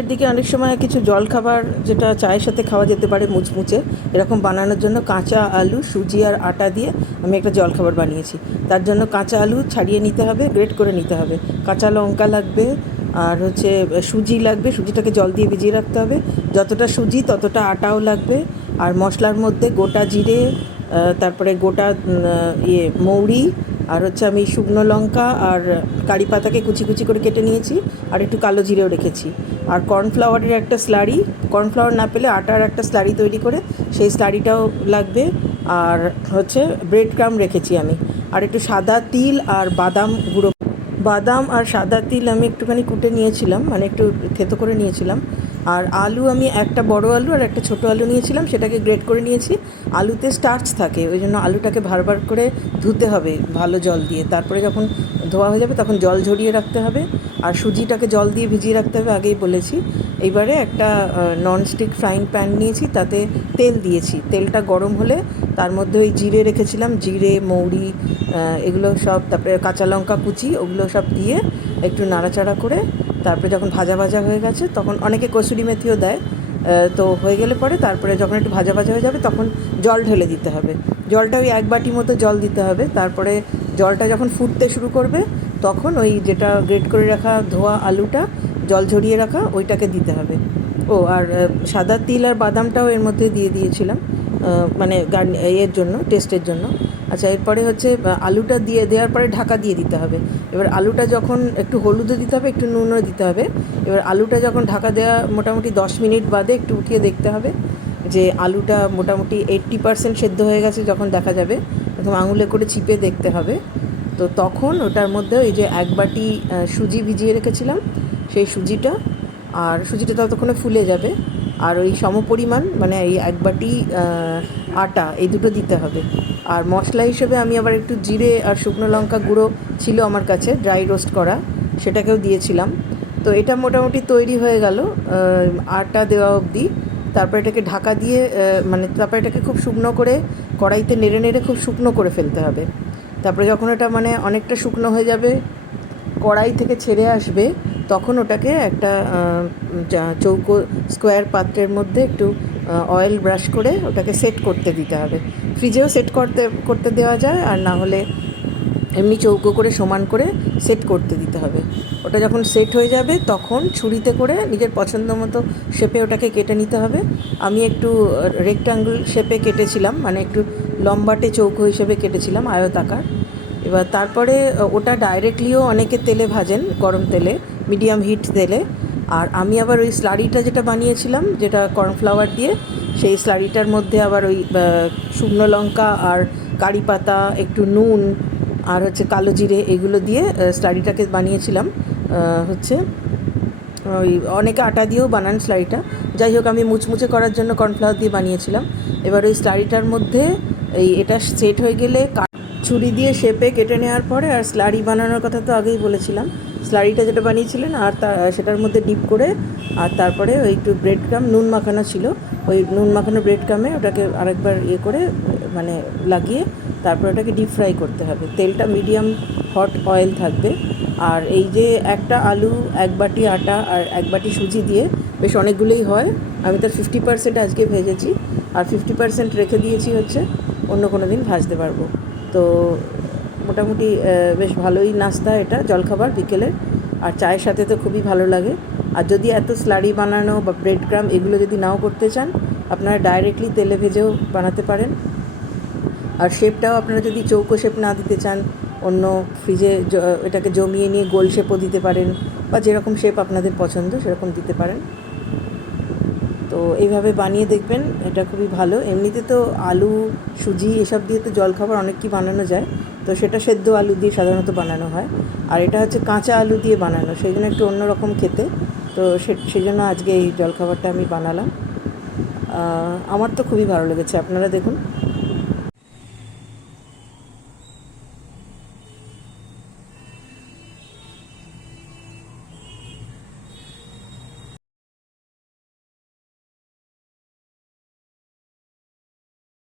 এর দিকে অনেক সময় কিছু জলখাবার যেটা চায়ের সাথে খাওয়া যেতে পারে মুচমুচে, এরকম বানানোর জন্য কাঁচা আলু, সুজি আর আটা দিয়ে আমি একটা জলখাবার বানিয়েছি। তার জন্য কাঁচা আলু ছাড়িয়ে নিতে হবে, গ্রেট করে নিতে হবে, কাঁচা লঙ্কা লাগবে, আর হচ্ছে সুজি লাগবে, সুজিটাকে জল দিয়ে ভিজিয়ে রাখতে হবে। যতটা সুজি ততটা আটাও লাগবে। আর মশলার মধ্যে গোটা জিরে, তারপরে গোটা মৌরি, আর হচ্ছে আমি শুকনো লঙ্কা আর কারি পাতাকে কুচি কুচি করে কেটে নিয়েছি, আর একটু কালো জিরেও রেখেছি। আর কর্নফ্লাওয়ারের একটা স্লারি, কর্নফ্লাওয়ার না পেলে আটার একটা স্লারি তৈরি করে সেই স্লারিটাও লাগবে। আর হচ্ছে ব্রেড ক্রাম্ব রেখেছি আমি, আর একটু সাদা তিল আর বাদাম গুঁড়ো, বাদাম আর সাদা তিল আমি একটুখানি কুটে নিয়েছিলাম, মানে একটু থেতো করে নিয়েছিলাম। আর আলু আমি একটা বড় আলু আর একটা ছোটো আলু নিয়েছিলাম, সেটাকে গ্রেট করে নিয়েছি। আলুতে স্টার্চ থাকে, ওই জন্য আলুটাকে ভারবার করে ধুতে হবে ভালো জল দিয়ে, তারপরে যখন ধোয়া হয়ে যাবে তখন জল ঝরিয়ে রাখতে হবে। আর সুজিটাকে জল দিয়ে ভিজিয়ে রাখতে হবে, আগেই বলেছি। এইবারে একটা ননস্টিক ফ্রাইং প্যান নিয়েছি, তাতে তেল দিয়েছি। তেলটা গরম হলে তার মধ্যে ওই জিরে রেখেছিলাম, জিরে মৌরি এগুলো সব, তারপরে কাঁচা লঙ্কা কুচি, ওগুলো সব দিয়ে একটু নাড়াচাড়া করে তারপরে যখন ভাজা ভাজা হয়ে গেছে, তখন অনেকে কসুরি মেথিও দেয়। তো হয়ে গেলে পরে তারপরে যখন একটু ভাজা ভাজা হয়ে যাবে তখন জল ঢেলে দিতে হবে। জলটা ওই 1 বাটি মতো জল দিতে হবে। তারপরে জলটা যখন ফুটতে শুরু করবে তখন ওই যেটা গ্রেট করে রাখা ধোয়া আলুটা, জল ঝরিয়ে রাখা, ওইটাকে দিতে হবে। ও আর সাদা তিল আর বাদামটাও এর মধ্যে দিয়ে দিয়েছিলাম, মানে এর জন্য, টেস্টের জন্য। আচ্ছা, এরপরে হচ্ছে আলুটা দিয়ে দেওয়ার পরে ঢাকা দিয়ে দিতে হবে। এবার আলুটা যখন একটু হলুদও দিতে হবে, একটু নুনও দিতে হবে। এবার আলুটা যখন ঢাকা দেওয়া মোটামুটি 10 মিনিট বাদে একটু উঠিয়ে দেখতে হবে যে আলুটা মোটামুটি 80% সেদ্ধ হয়ে গেছে। যখন দেখা যাবে তখন আঙুলে করে চিপে দেখতে হবে। তো তখন ওটার মধ্যে ওই যে 1 বাটি সুজি ভিজিয়ে রেখেছিলাম, সেই সুজিটা, আর সুজিটা ততক্ষণে ফুলে যাবে, আর ওই সমপরিমাণ মানে এই 1 বাটি আটা, এই দুটো দিতে হবে। আর মশলা হিসেবে আমি আবার একটু জিরে আর শুকনো লঙ্কা গুঁড়ো ছিল আমার কাছে, ড্রাই রোস্ট করা, সেটাকেও দিয়েছিলাম। তো এটা মোটামুটি তৈরি হয়ে গেল আটা দেওয়া অবধি। তারপর এটাকে ঢাকা দিয়ে মানে তারপর এটাকে খুব শুকনো করে কড়াইতে নেড়ে নেড়ে খুব শুকনো করে ফেলতে হবে। তারপরে যখন এটা মানে অনেকটা শুকনো হয়ে যাবে, কড়াই থেকে ছেড়ে আসবে, তখন ওটাকে একটা চৌকো স্কোয়ার পাত্রের মধ্যে একটু অয়েল ব্রাশ করে ওটাকে সেট করতে দিতে হবে। ফ্রিজেও সেট করতে করতে দেওয়া যায়, আর না হলে এমনি চৌকো করে সমান করে সেট করতে দিতে হবে। ওটা যখন সেট হয়ে যাবে তখন ছুরিতে করে নিজের পছন্দ মতো শেপে ওটাকে কেটে নিতে হবে। আমি একটু রেক্ট্যাঙ্গল শেপে কেটেছিলাম, মানে একটু লম্বাটে চৌকো হিসেবে কেটেছিলাম, আয়তাকার। এবার তারপরে ওটা ডাইরেক্টলিও অনেকে তেলে ভাজেন, গরম তেলে, মিডিয়াম হিট তেলে। আর আমি আবার ওই স্লারিটা যেটা বানিয়েছিলাম, যেটা কর্নফ্লাওয়ার দিয়ে, সেই স্লারিটার মধ্যে আবার ওই শুকনো লঙ্কা আর কারি পাতা, একটু নুন, আর হচ্ছে কালো জিরে, এগুলো দিয়ে স্লারিটাকে বানিয়েছিলাম। হচ্ছে ওই অনেকে আটা দিয়েও বানান স্লারিটা, যাই হোক আমি মুচমুচে করার জন্য কর্নফ্লাওয়ার দিয়ে বানিয়েছিলাম। এবার ওই স্লারিটার মধ্যে এটা সেট হয়ে গেলে ছুরি দিয়ে শেপে কেটে নেওয়ার পরে, আর স্লারি বানানোর কথা তো আগেই বলেছিলাম, স্লারিটা যেটা বানিয়েছিলেন আর সেটার মধ্যে ডিপ করে, আর তারপরে ওই একটু ব্রেড ক্রাম্ব, নুন মাখানো ছিল, ওই নুন মাখানো ব্রেড ক্রাম্বে ওটাকে আরেকবার করে মানে লাগিয়ে তারপর ওটাকে ডিপ ফ্রাই করতে হবে। তেলটা মিডিয়াম হট অয়েল থাকবে। আর এই যে একটা আলু, 1 বাটি আটা আর 1 বাটি সুজি দিয়ে বেশ অনেকগুলোই হয়। আমি তার 50% আজকে ভেজেছি, আর 50% রেখে দিয়েছি হচ্ছে অন্য কোনো দিন ভাজতে পারবো। তো মোটামুটি বেশ ভালোই নাস্তা এটা, জলখাবার বিকেলের, আর চায়ের সাথে তো খুবই ভালো লাগে। আর যদি এত স্লারি বানানো বা ব্রেড ক্রাম্ব এগুলো যদি নাও করতে চান, আপনারা ডাইরেক্টলি তেলে ভেজেও বানাতে পারেন। আর শেপটাও আপনারা যদি চৌকো শেপ না দিতে চান, অন্য ফ্রিজে এটাকে জমিয়ে নিয়ে গোল শেপও দিতে পারেন, বা যেরকম শেপ আপনাদের পছন্দ সেরকম দিতে পারেন। তো এইভাবে বানিয়ে দেখবেন, এটা খুবই ভালো। এমনিতে তো আলু, সুজি এসব দিয়ে তো জলখাবার অনেক কি বানানো যায়, তো সেটা সেদ্ধ আলু দিয়ে সাধারণত বানানো হয়। আর এটা হচ্ছে কাঁচা আলু দিয়ে বানানো, সেই জন্য একটু অন্যরকম খেতে। তো সেই জন্য আজকে এই জলখাবারটা আমি বানালাম। আমার তো খুবই ভালো লেগেছে, আপনারা দেখুন।